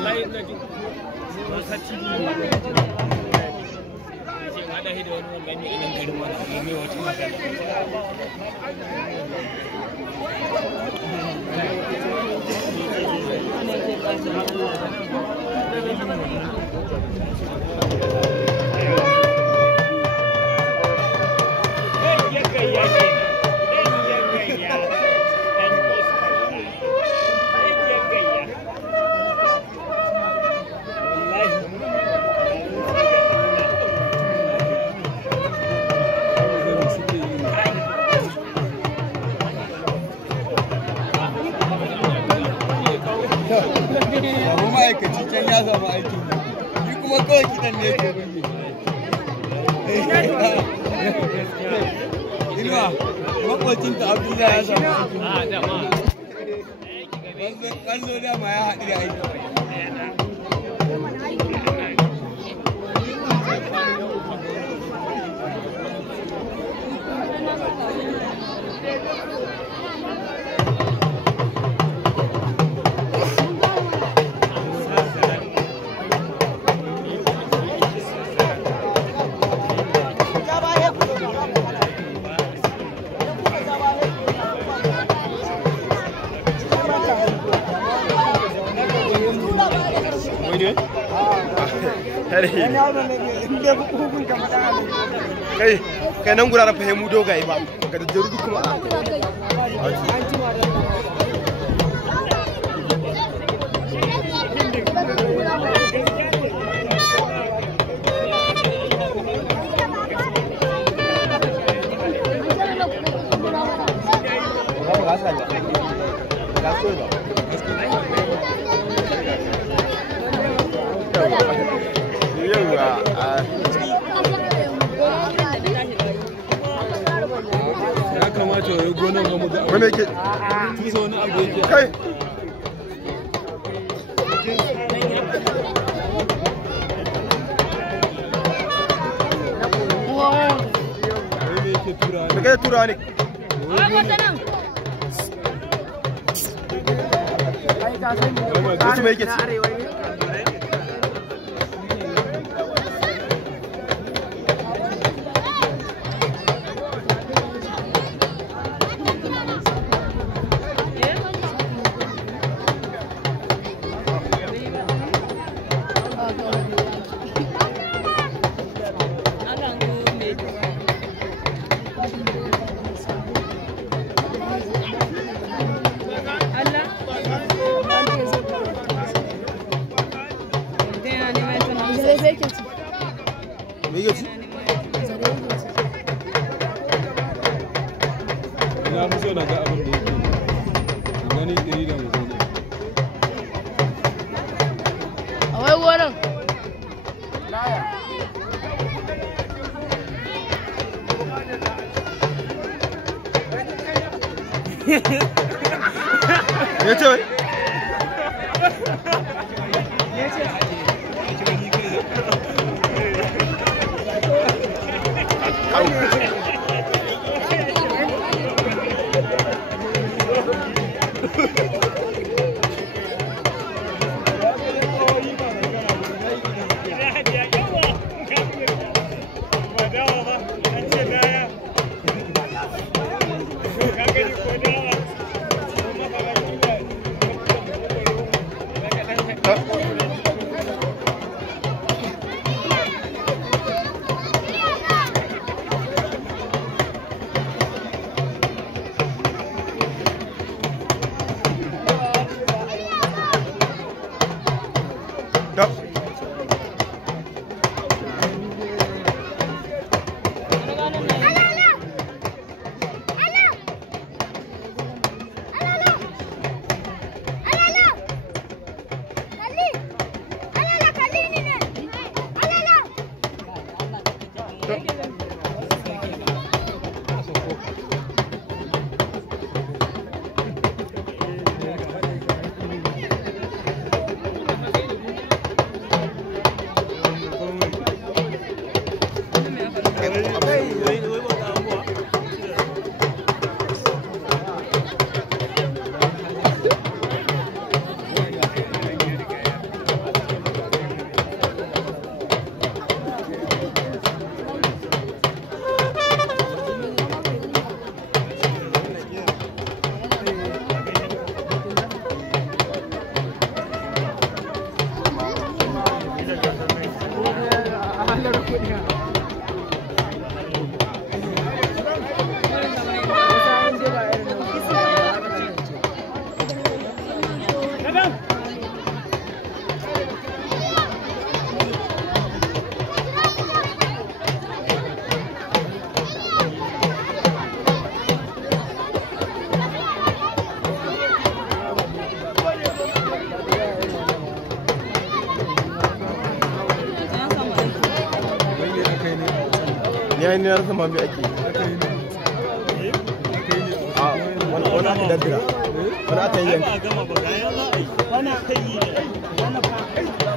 wallahi ina ji wasa TV ce hada shi da wani gani idan garin wani mai wata magana Samu ma'aikaci can ya samu aiki shi kuma kawai kiɗan ne yake burge Inuwa makwacinta Abdullahi ya samu aiki ƙwallo dama ya haɗu da aiki kai nan guraren fahimu dogaye ba ga daddaru duk kuma ya kamata ya gonan ga mutu wani yake tusa wani abu yake kai da kai tura ne wasu mai yake ci ina fi so na ga abin da yake gani ɗari da mutum a wai wurin ya ce wai Ya ni na rasa ma me ake. A wani aka daddira. Wani aka yi yanka. Ba gama ba ga yanzu ai. Wani aka yi ne.